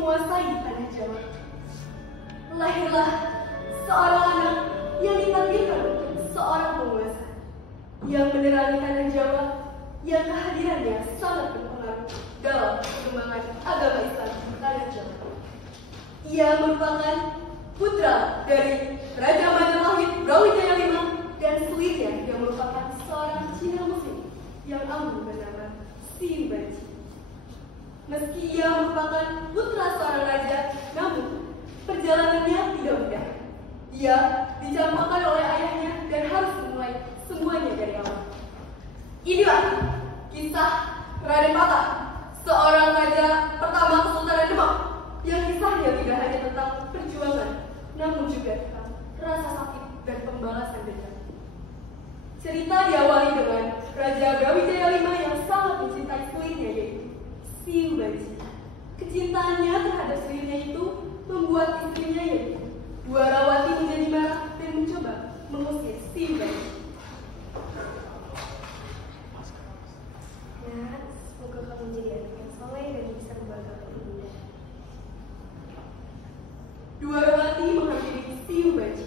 menguasai tanah Jawa. Lahirlah seorang anak yang ditakdirkan untuk seorang penguasa yang menerangi tanah Jawa, yang kehadirannya sangat berpengaruh dalam perkembangan agama Islam di tanah Jawa. Ia merupakan putra dari Raja Majapahit Brawijaya V dan suitnya yang merupakan seorang Cina Muslim yang anggun bernama Sri Baji. Meski ia merupakan putra seorang raja, namun perjalanannya tidak mudah. Ia dicampakkan oleh ayahnya dan harus memulai semuanya dari awal. Inilah kisah Raden Patah, seorang raja pertama Kesultanan Demak, yang kisahnya tidak hanya tentang perjuangan, namun juga tentang rasa sakit dan pembalasan dendam. Cerita diawali dengan Raja Brawijaya V yang sangat mencintai suitnya, yaitu Sri Baji. Kecintaannya terhadap suitnya itu membuat istrinya, yaitu Dwarawati, menjadi marah dan mencoba mengusir Sri Baji. Nah, semoga kamu menjadi anak yang soleh dan bisa membanggakan ibunda. Dwarawati menghampiri Sri Baji.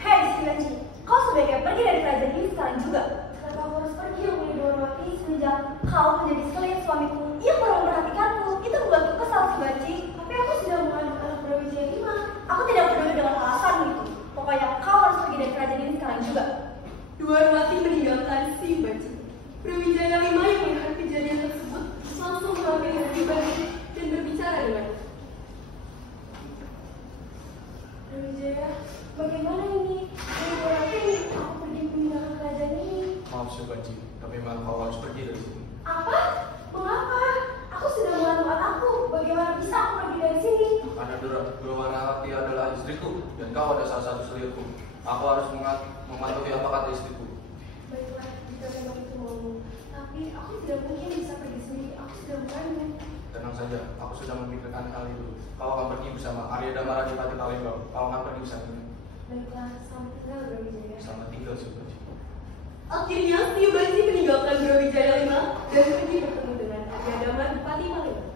Hei Sri Baji, kau sebaiknya pergi dari kerajaan ini sekarang juga. Kenapa aku harus pergi, Umi Dwarawati, semenjak kau menjadi selain suamiku yang kurang memperhatikanku? Itu membuatku kesal, Sri Baji. Tapi aku sudah mengandung anak Brawijaya V. Aku tidak peduli dengan alasan itu. Pokoknya kau harus pergi dari kerajaan ini sekarang juga. Dwarawati meninggalkan Sri Baji. Brawijaya V yang melihat kejadian tersebut langsung menghampiri Sri Baji dan berbicara dengannya. Brawijaya, bagaimana ini? Dwarawati, aku pergi meninggalkan kerajaan ini. Maaf Sri Baji, tapi memang kau harus pergi dari sini. Apa? Mengapa? Aku sudah mengandung anakku. Bagaimana bisa aku pergi dari sini? Karena Dwarawati adalah istriku dan kau adalah salah satu selirku. Aku harus mematuhi apa kata istriku. Baiklah, jika memang itu maumu. Tapi aku tidak mungkin bisa pergi sendiri. Aku sudah mengandung. Tenang saja, aku sudah memikirkan hal itu. Kau akan pergi bersama Arya Damara di Pati Palembang. Kau akan pergi bersama ini. Baiklah, selamat tinggal Brawijaya. Selamat tinggal Sri Baji. Akhirnya Sri Baji meninggalkan Brawijaya V dan pergi bertemu dengan Arya Damar di Pati Palembang.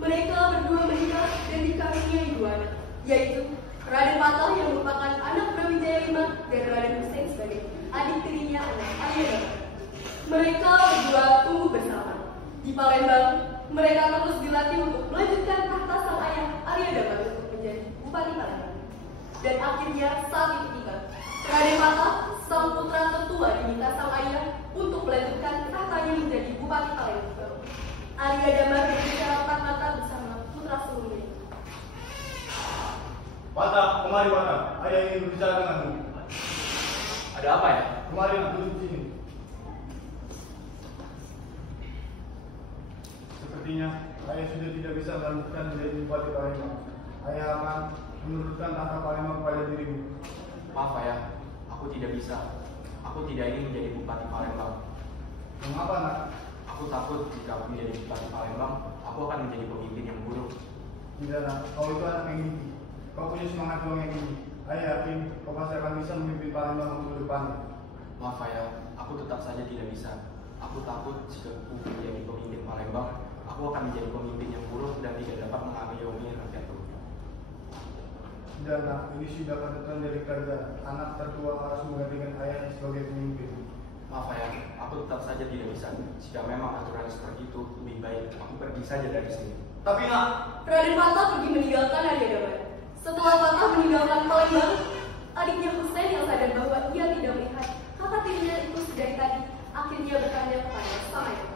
Mereka berdua menikah dan dikaruniai dua anak, yaitu Raden Patah yang merupakan anak Brawijaya V dan Raden Hussein sebagai adik tirinya anak Arya Damar. Mereka berdua tumbuh bersama. Di Palembang, mereka terus dilatih untuk melanjutkan tahta sang ayah Arya Damar untuk menjadi Bupati Palembang. Dan akhirnya saat itu tiba, Raden Patah, sang putra tertua, diminta sang ayah untuk melanjutkan tahtanya menjadi Bupati Palembang. Arya Damar berbicara mata bersama putra sulungnya. Patah, kemari Patah. Ayah ingin berbicara denganmu. Ada apa ya? Kemari nak duduk di sini. Sepertinya ayah sudah tidak bisa melanjutkan menjadi bupati Palembang. Ayah akan menurunkan tahta Palembang kepada dirimu. Maaf ayah, aku tidak bisa. Aku tidak ingin menjadi Bupati Palembang. Mengapa nak? Aku takut jika aku menjadi Bupati Palembang, aku akan menjadi pemimpin yang buruk. Tidak nak, kau itu anak yang gigi. Kau punya semangat doang yang gigi. Ayah yakin kau pasti akan bisa memimpin Palembang untuk depan. Maaf ayah, aku tetap saja tidak bisa. Aku takut jika aku menjadi pemimpin Palembang, aku akan menjadi pemimpin yang buruk dan tidak dapat mengayomi rakyatku. Tidak nak, ini sudah ketentuan dari kerajaan. Anak tertua harus menggantikan ayah sebagai pemimpin. Maaf ayah, aku tetap saja tidak bisa. Jika memang aturan seperti itu, lebih baik aku pergi saja dari sini. Tapi nak, Raden Patah pergi meninggalkan Arya Damar. Setelah Patah meninggalkan Palembang, adiknya Hussein yang sadar bahwa ia tidak melihat kakak tirinya itu dari tadi, akhirnya bertanya kepada sang ayah.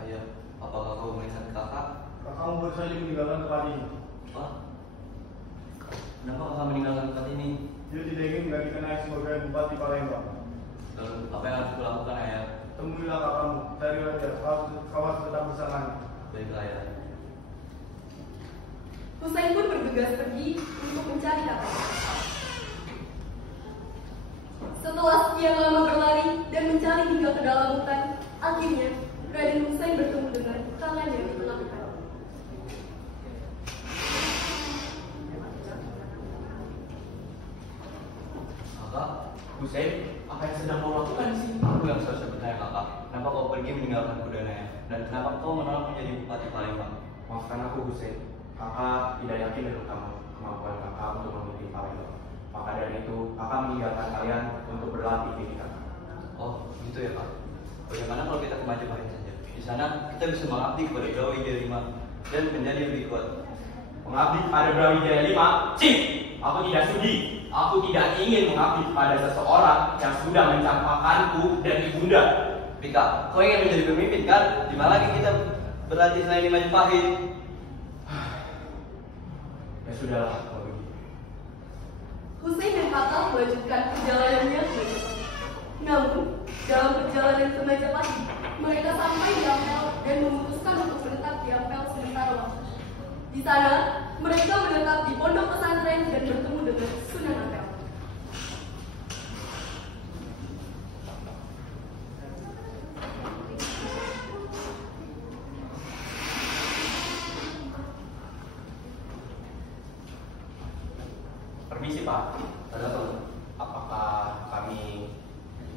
Ayah, apakah kau melihat kakak? kakakmu baru saja meninggalkan tempat ini. Apa? Kenapa kakak meninggalkan tempat ini? Dia tidak ingin menggantikan ayah sebagai bupati Palembang. Lalu, apa yang harus kulakukan ayah? Temuilah kakakmu, carilah dia, kau harus tetap bersamanya. Baiklah ayah. Hussein pun bergegas pergi untuk mencari kakaknya. Setelah sekian lama berlari dan mencari hingga ke dalam hutan, akhirnya Raden Hussein bertemu dengan tangannya di tengah hutan. Kakak, Hussein, apa yang sedang kau lakukan di sini? Aku yang seharusnya bertanya kakak, kenapa kau pergi meninggalkanku dan ayah? Dan kenapa kau menolak menjadi bupati Palembang? Maafkan aku Hussein, kakak tidak yakin dengan kemampuan kakak untuk memimpin Palembang. Maka dari itu, kakak meninggalkan kalian untuk berlatih diri kakak. Oh, gitu ya kak. Bagaimana kalau kita ke Majapahit saja? Di sana kita bisa mengabdi kepada Brawijaya 5 dan menjadi lebih kuat. Mengabdi kepada Brawijaya 5? Cih! Aku tidak sudi. Aku tidak ingin mengabdi kepada seseorang yang sudah mencampakkanku dan ibunda. Pika, kau ingin menjadi pemimpin kan? Di mana lagi kita berlatih selain di Majapahit? Ya sudahlah, kalau begitu. Hussein dan kakak melanjutkan perjalanannya ke Jepang. Namun, dalam perjalanan ke Majapahit, mereka sampai di Ampel dan memutuskan untuk menetap di Ampel sementara waktu. Di sana, mereka menetap di pondok pesantren dan bertemu dengan Sunan Ampel. Permisi Pak, Ada apa? apakah kami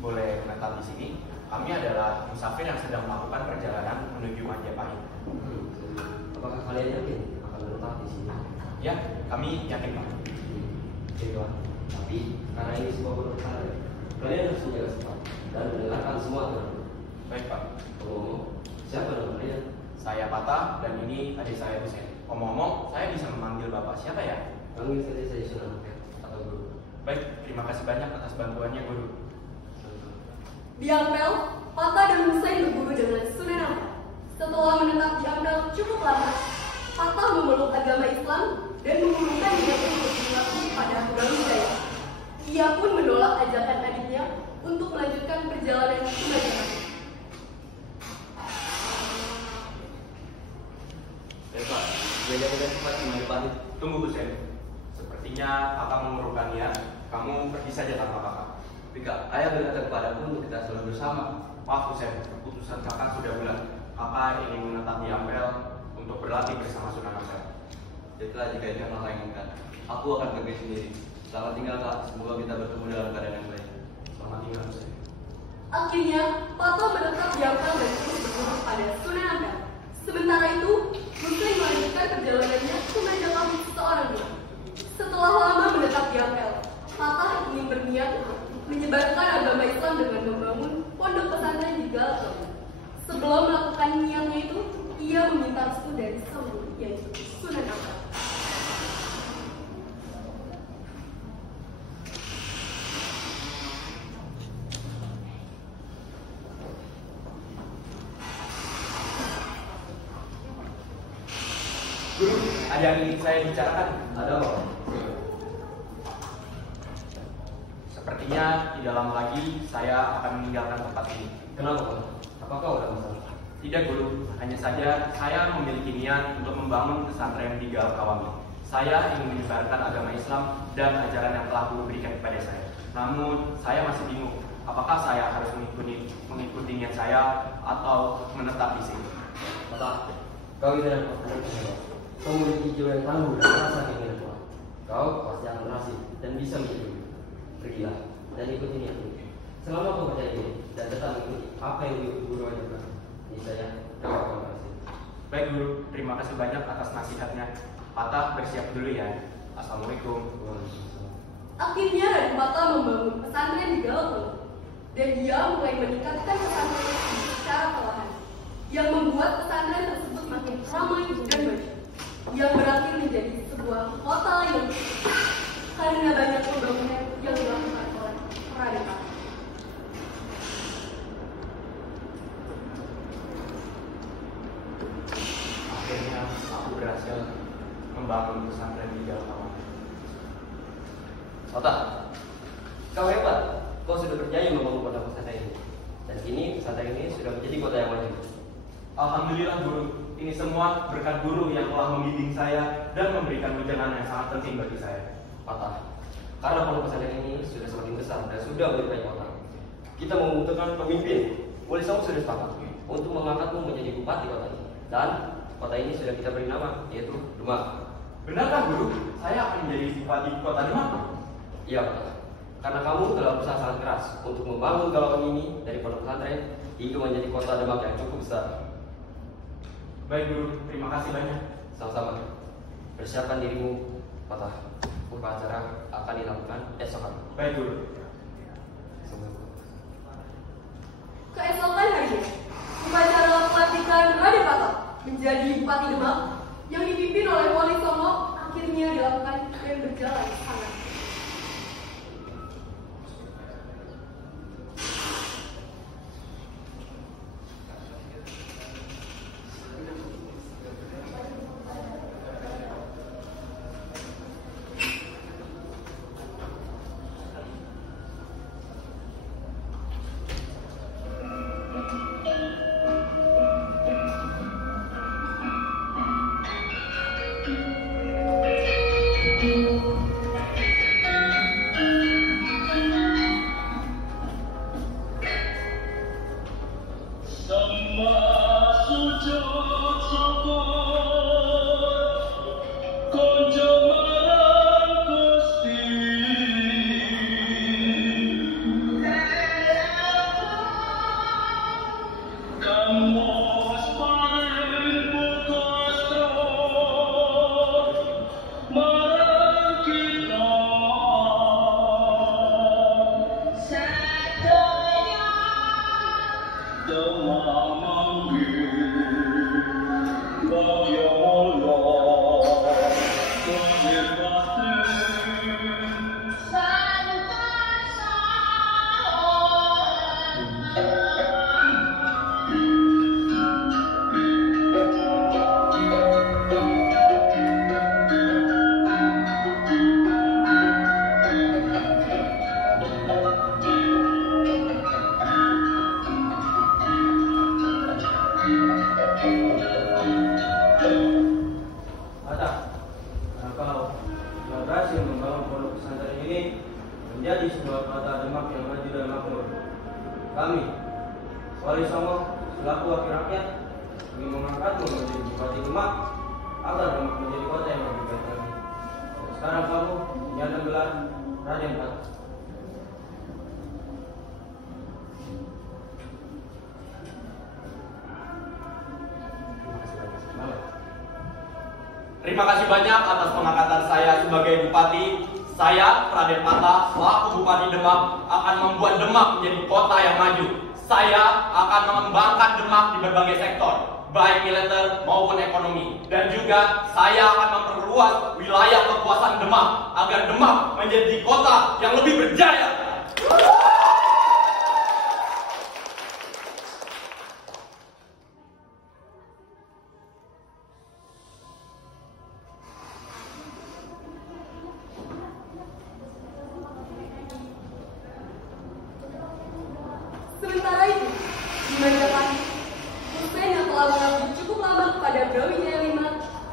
boleh menetap di sini? Kami adalah musafir yang sedang melakukan perjalanan menuju Majapahit. Apakah kalian yakin akan menetap di sini? Ya, kami yakin Pak. Baiklah. Tapi karena ini sebuah pondok pesantren, kalian harus menjaga sopan dan mendengarkan semua aturan. Baik Pak, Ngomong, siapa nama kalian? saya Patah dan ini adik saya Hussein. Omong-omong, saya bisa memanggil Bapak siapa ya? Panggil saja Sunan Ampel atau guru. Baik, terima kasih banyak atas bantuannya Guru. Di Ampel, Patah dan Hussein berguru dengan Sunan Ampel. Setelah menetap di Ampel cukup lama, Patah memeluk agama Islam dan mengurungkan niatnya untuk berlaku pada Brawijaya. Ia pun menolak ajakan adiknya untuk melanjutkan perjalanan ke Majapahit. Baik Pak, belajar cepat di Majapahit. Tunggu Hussein. Sepertinya kakak memerlukan niat. Kamu pergi saja tanpa kakak. Pika, ayah berkata kepadaku untuk kita selalu bersama. Maaf Hussein, keputusan kakak sudah bulat. Kakak ingin menetap di Ampel untuk berlatih bersama Sunan Ampel. Jadilah jika itu yang kakak inginkan. Aku akan pergi sendiri. Selamat tinggal kak, semoga kita bertemu dalam keadaan yang baik. Selamat tinggal Hussein. Akhirnya, Patah menetap di Ampel dan terus berguru pada Sunan Ampel. Sementara itu, Hussein melanjutkan perjalanannya ke Majapahit seorang diri. Setelah lama menetap di Ampel, Patah ingin berniat menyebarkan agama Islam dengan membangun pondok pesantren di Galsong. Sebelum melakukan niatnya itu, ia meminta restu dari sang guru, yaitu Sunan Ampel. Guru, ada yang ingin saya bicarakan. Ada apa? Sepertinya tidak lama lagi saya akan meninggalkan tempat ini. Kenapa Pak? Apakah ada masalah? Tidak Guru, hanya saja saya memiliki niat untuk membangun pesantren di Galkawami. Saya ingin menyebarkan agama Islam dan ajaran yang telah Guru berikan kepada saya. Namun saya masih bingung, apakah saya harus mengikuti niat saya atau menetap di sini. Maka, kau ini adalah pasangan. Kau memiliki jiwa yang tangguh dan rasa keinginan kuat. Kau pasti akan berhasil dan bisa menjadi guru. Pergilah dan ikuti niatmu. Selama kau percaya ini dan tetap mengikuti apa yang guru ajarkan, niscaya kau akan berhasil. Baik Guru, terima kasih banyak atas nasihatnya. Patah bersiap dulu ya. Assalamualaikum. Akhirnya Raden Patah membangun pesantren di Galsong. Dan dia mulai meningkatkan pesantren secara perlahan, yang membuat pesantren tersebut makin ramai dan maju, yang berakhir menjadi sebuah kota yang karena banyak pembangunan yang dilakukan oleh Raden Patah. Akhirnya aku berhasil membangun pesantren di Galkawami. Otak, kau hebat. Kau sudah berjaya membangun kota pesantren ini. Dan kini pesantren ini sudah menjadi kota yang maju. Alhamdulillah Guru, ini semua berkat Guru yang telah membimbing saya dan memberikan wejangan yang sangat penting bagi saya. Patah. Karena pondok pesantren ini sudah semakin besar dan sudah mulai banyak orang. Kita membutuhkan pemimpin. Wali Songo sudah sepakat untuk mengangkatmu menjadi bupati kota ini. Dan kota ini sudah kita beri nama, yaitu Demak. Benarkah Guru? Saya akan menjadi bupati kota Demak? Iya Patah. karena kamu telah berusaha sangat keras untuk membangun galauan ini dari pondok pesantren hingga menjadi kota Demak yang cukup besar. Baik guru, terima kasih banyak. Sama-sama. Persiapkan dirimu, Fatah. Upacara akan dilakukan esok hari. Baik guru. Keesokan harinya, upacara pelantikan Raden Patah menjadi Bupati Demak yang dipimpin oleh Wali Songo akhirnya dilakukan dan berjalan sangat. menjadi sebuah kota Demak yang maju dan makmur. Kami, Wali Songo, selaku wakil rakyat, ingin mengangkatmu menjadi Bupati Demak agar Demak menjadi kota yang lebih baik lagi. Sekarang kamu menyandang gelar Raden Patah. Terima kasih banyak atas pengangkatan saya sebagai Bupati. Saya, Raden Patah, selaku Bupati Demak, akan membuat Demak menjadi kota yang maju. Saya akan mengembangkan Demak di berbagai sektor, baik militer maupun ekonomi. Dan juga saya akan memperluas wilayah kekuasaan Demak, agar Demak menjadi kota yang lebih berjaya. Sementara itu, di Majapahit, Hussein yang telah mengabdi cukup lama kepada Brawijaya V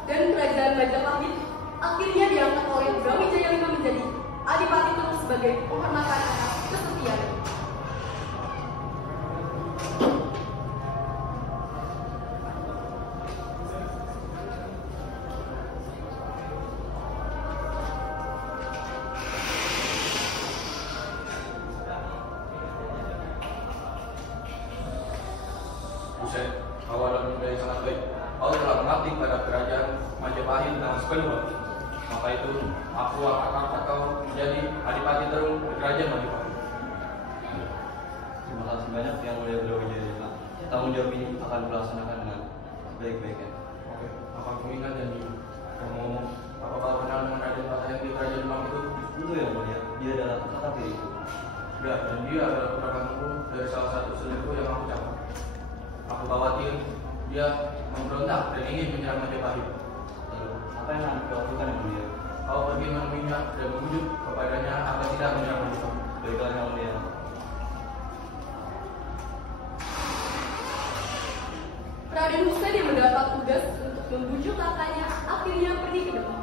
dan kerajaan Majapahit akhirnya diangkat oleh Brawijaya V menjadi adipati terus sebagai penghormatan atas kesetiaan. Hussein, kau adalah pemuda yang sangat baik. Kau telah mengabdi pada kerajaan Majapahit dengan sepenuh hati. Maka itu, aku akan angkat kau menjadi adipati terung di kerajaan Majapahit. Terima kasih banyak yang mulia Brawijaya V. Tanggung jawab ini akan dilaksanakan dengan sebaik-baiknya. Oke, akan mengingat janji. Ngomong, apa kau kenal dengan Raden Patah yang di kerajaan Demak itu? Tentu yang mulia, dia adalah tetap diriku. Ya, dan dia adalah keponakanku dari salah satu selingkuh yang aku cakap. Aku khawatir dia memberontak dan ingin menyerang Majapahit. Lalu, apa yang akan kau lakukan yang mulia? Kau pergi menemuinya dan membujuk kepadanya agar tidak menyerang Majapahit. Baiklah yang mulia. Raden Hussein yang mendapat tugas untuk membujuk kakaknya akhirnya pergi ke Demak.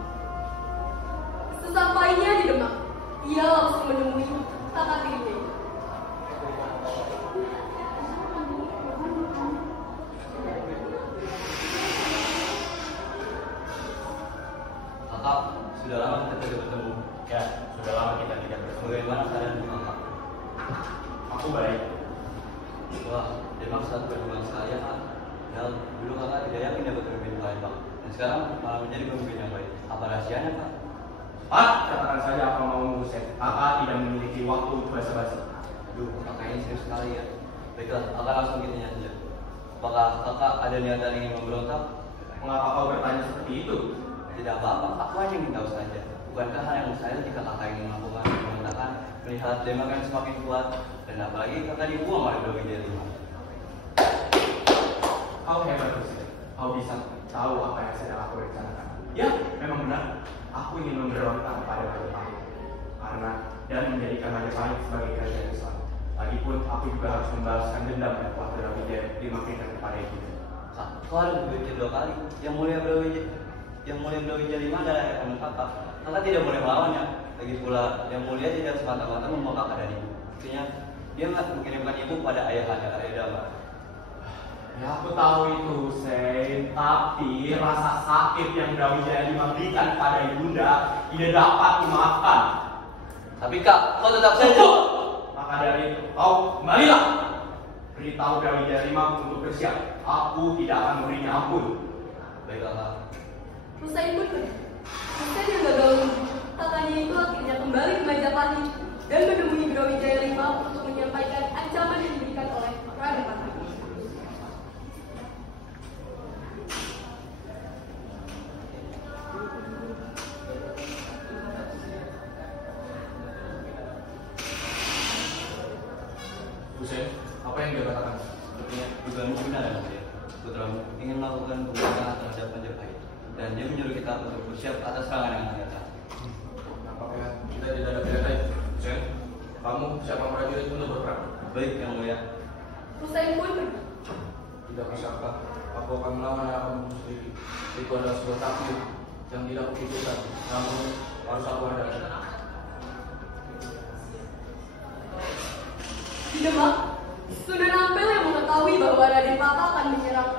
Sesampainya di Demak, ia langsung menemui kakak tirinya itu. Kakak, Sudah lama kita tidak bertemu. Ya, sudah lama kita tidak bertemu. Bagaimana keadaan Demak? Aku baik. Wah, Demak satu perjuangan saya, Pak. Dan dulu kakak tidak yakin dapat pemimpin yang baik, Pak. Dan sekarang malah menjadi pemimpin yang baik. Apa rahasianya, Pak? Pak, katakan saja apa mau mengusir. Kakak tidak memiliki waktu untuk basa-basi. Aduh, kakak ini serius sekali ya. Baiklah, kakak langsung kitanya saja. Apakah kakak ada niatan ingin memberontak? Mengapa kau bertanya seperti itu? Tidak apa-apa, aku hanya ingin tahu saja. Bukankah hal yang mustahil jika kakak ingin melakukan pemberontakan, melihat Demak yang semakin kuat, dan apalagi kakak dibuang oleh Brawijaya V. Kau hebat, Hussein. Kau bisa tahu apa yang sedang aku rencanakan. Ya, memang benar. Aku ingin memberontak pada Majapahit karena dan menjadikan Majapahit sebagai kerajaan Islam. Lagipun aku juga harus membalaskan dendam yang telah Brawijaya dimaksudkan kepada ibu. Kau harus berpikir 2 kali. Yang mulia Brawijaya V adalah ayah kakak. Kakak tidak boleh melawannya. Lagi pula, yang mulia tidak semata-mata membawa kakak dan ibu. Artinya, dia nggak mengirimkan ibu pada ayah anda, Pak. Ya, aku tahu itu, Hussein. Tapi rasa sakit yang Brawijaya berikan pada ibunda tidak dapat dimaafkan. Tapi kak, kau tetap saja. Maka dari itu, kau kembalilah. Beritahu Brawijaya V untuk bersiap. Aku tidak akan memberinya ampun. Baiklah, Kak. Hussein pun pergi. Hussein yang gagal kakaknya itu akhirnya kembali ke Majapahit dan menemui Brawijaya V untuk menyampaikan ancaman yang diberikan oleh Raden Patah. Hussein, apa yang dia katakan? Sepertinya dugaanmu benar ya, Mas. Putramu ingin melakukan pemberontakan terhadap Majapahit, dan dia menyuruh kita untuk bersiap atas serangan yang akan datang. Nampaknya kita tidak ada beda lain. Hussein, kamu siapa prajurit untuk berperang? Baik, yang mulia. Hussein pun pergi. Tidak usahkah aku akan melawan dan akan membunuh sendiri. Itu adalah sebuah takdir yang tidak kupikirkan. Namun harus aku hadapi. Di Demak, Sunan Ampel yang mengetahui bahwa Raden Patah akan menyerang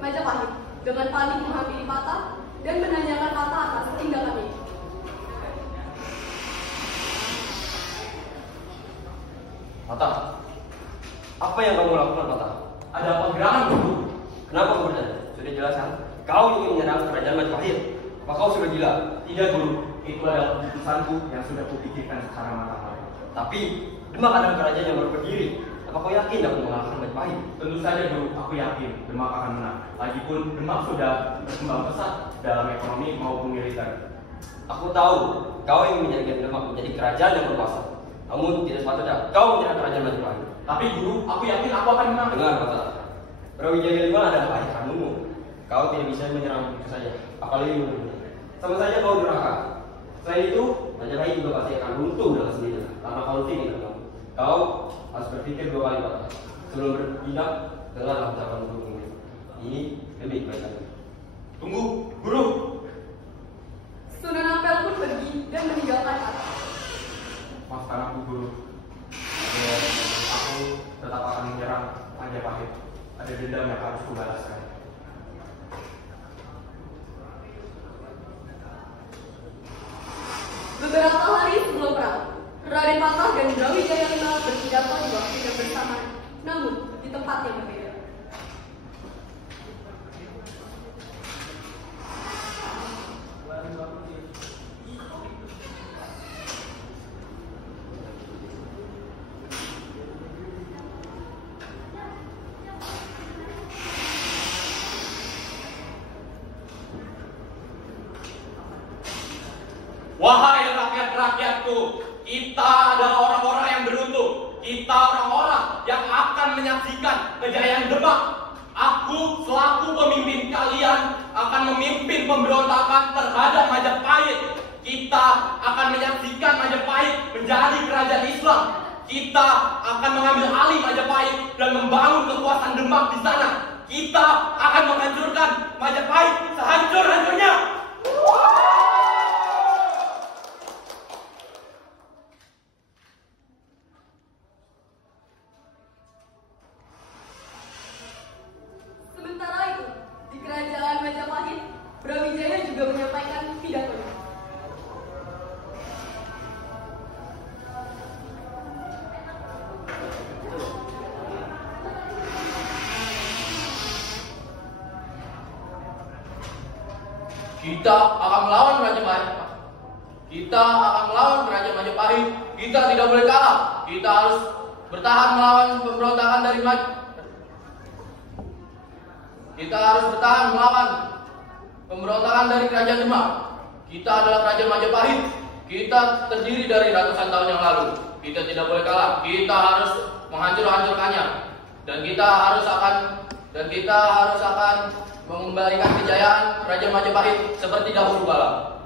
Majapahit dengan panik menghampiri Patah dan menanyakan Patah atas tindakannya itu. Patah, apa yang kamu lakukan, Patah? Ada apa gerangan, Guru? Kenapa kau bertanya? Sudah jelaskan, kau ingin menyerang kerajaan Majapahit. Apa kau sudah gila? Tidak, Guru. Itu adalah keputusanku yang sudah kupikirkan secara matang. Tapi Demak adalah kerajaan yang baru berdiri. Apa kau yakin dapat mengalahkan Majapahit? Tentu saja, Guru. Aku yakin Demak akan menang. Lagipun Demak sudah berkembang pesat dalam ekonomi maupun militer. Aku tahu kau ingin menjadikan Demak menjadi kerajaan yang berkuasa. Namun tidak sepatutnya kau menyerang kerajaan Majapahit. Tapi, Guru, aku yakin aku akan menang. Dengar, Patah. Brawijaya V adalah ayah kandungmu. Kau tidak bisa menyerang begitu saja. Apalagi membunuhnya. Sama saja kau durhaka. Selain itu, Majapahit juga pasti akan runtuh dengan sendirinya karena konflik dengan kamu. Kau harus berpikir 2 kali, Patah. Sebelum bertindak, dengarlah ucapan gurumu ini. Ini lebih baik lagi. Tunggu, Guru. Sunan Ampel pun pergi dan meninggalkan Patah. Maafkan aku, Guru. Aku tetap akan menyerang Majapahit. Ada dendam yang harus kubalaskan. Beberapa hari sebelum perang, Raden Patah dan Brawijaya V berpidato di waktu yang bersamaan, namun di tempat yang berbeda. Wahai rakyat-rakyatku, kita adalah orang-orang yang beruntung. Kita orang-orang yang akan menyaksikan kejayaan Demak. Aku selaku pemimpin kalian akan memimpin pemberontakan terhadap Majapahit. Kita akan menyaksikan Majapahit menjadi kerajaan Islam. Kita akan mengambil alih Majapahit dan membangun kekuasaan Demak di sana. Kita akan menghancurkan Majapahit sehancur-hancurnya. Sementara itu, di kerajaan Majapahit, Brawijaya juga menyampaikan pidatonya. Kita akan melawan Raja Majapahit. Kita akan melawan Raja Majapahit. Kita tidak boleh kalah. Kita harus bertahan melawan pemberontakan dari Kita harus bertahan melawan pemberontakan dari Kerajaan Demak. Kita adalah Kerajaan Majapahit. Kita terdiri dari ratusan tahun yang lalu. Kita tidak boleh kalah. Kita harus menghancurkannya. Dan kita harus akan mengembalikan kejayaan Raja Majapahit seperti dahulu kala.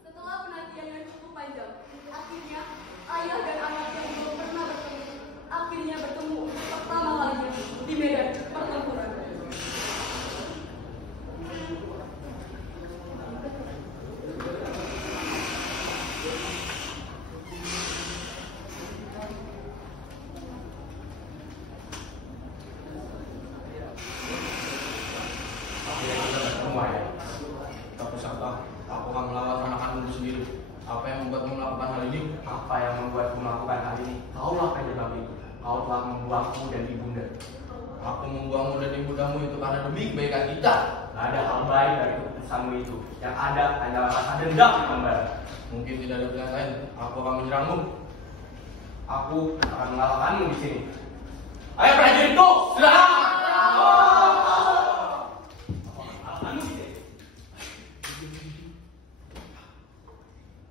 Setelah penantian yang cukup panjang, akhirnya ayah dan anak yang belum pernah bertemu akhirnya bertemu pertama kalinya di medan pertempuran. Akhirnya kita bertemu, ayah. Tapi sabar, aku akan melawan anak-anakmu sendiri. Apa yang membuatmu melakukan hal ini? Apa yang membuatku melakukan hal ini? Kaulah penyebab itu. Kau telah membuangku dan ibunda. Aku membuangmu dan ibundamu itu karena demi kebaikan kita. Gak ada hal baik dari keputusanmu itu. Yang ada adalah rasa dendam yang membara. Mungkin tidak ada pilihan lain. Aku akan menyerangmu. Aku akan mengalahkanmu di sini. Ayo prajuritku, serang!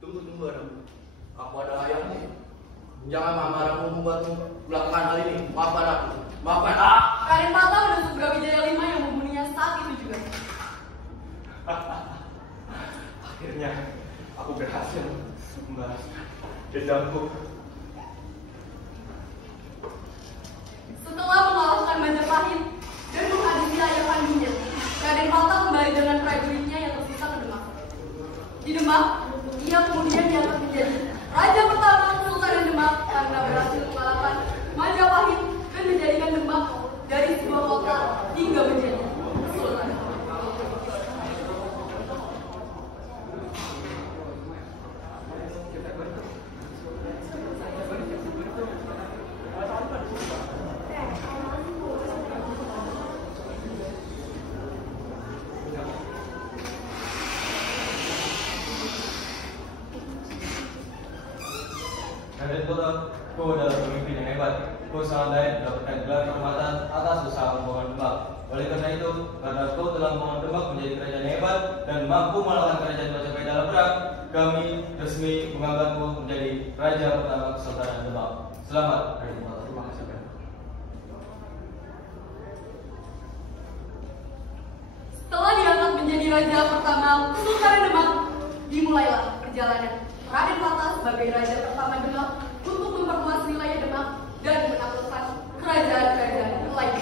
Tunggu, anakku. Aku adalah ayahmu. Jangan marah-marahmu membuatmu melakukan hal ini. Maafkan aku. Maafkan aku. Raden Pata menusuk Brawijaya V yang membunuhnya saat itu juga. Akhirnya aku berhasil membalas dendamku. Setelah mengalahkan Majapahit dan menghabisi ayah kandungnya, Raden Pata kembali dengan prajuritnya yang tersisa ke Demak. Di Demak, ia kemudian diangkat menjadi raja pertama Kesultanan Demak karena berhasil mengalahkan Majapahit dan menjadikan Demak dari sebuah kota hingga menjadi kesultanan. Raden Pata, kau adalah pemimpin yang hebat. Kau sangat layak mendapatkan gelar kehormatan atas usaha membangun Demak. Oleh karena itu, karena kau telah membangun Demak menjadi kerajaan yang hebat dan mampu mengalahkan kerajaan Majapahit dalam perang, kami resmi menganggapmu menjadi raja pertama Kesultanan Demak. Selamat, Raden Pata. Terima kasih, Pak. Setelah diangkat menjadi raja pertama Kesultanan Demak, dimulailah perjalanan Raden Pata sebagai raja pertama Demak untuk memperluas wilayah Demak dan menaklukkan kerajaan-kerajaan lain.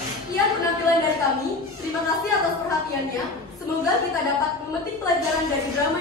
Sekian penampilan dari kami. Terima kasih atas perhatiannya. Semoga kita dapat memetik pelajaran dari drama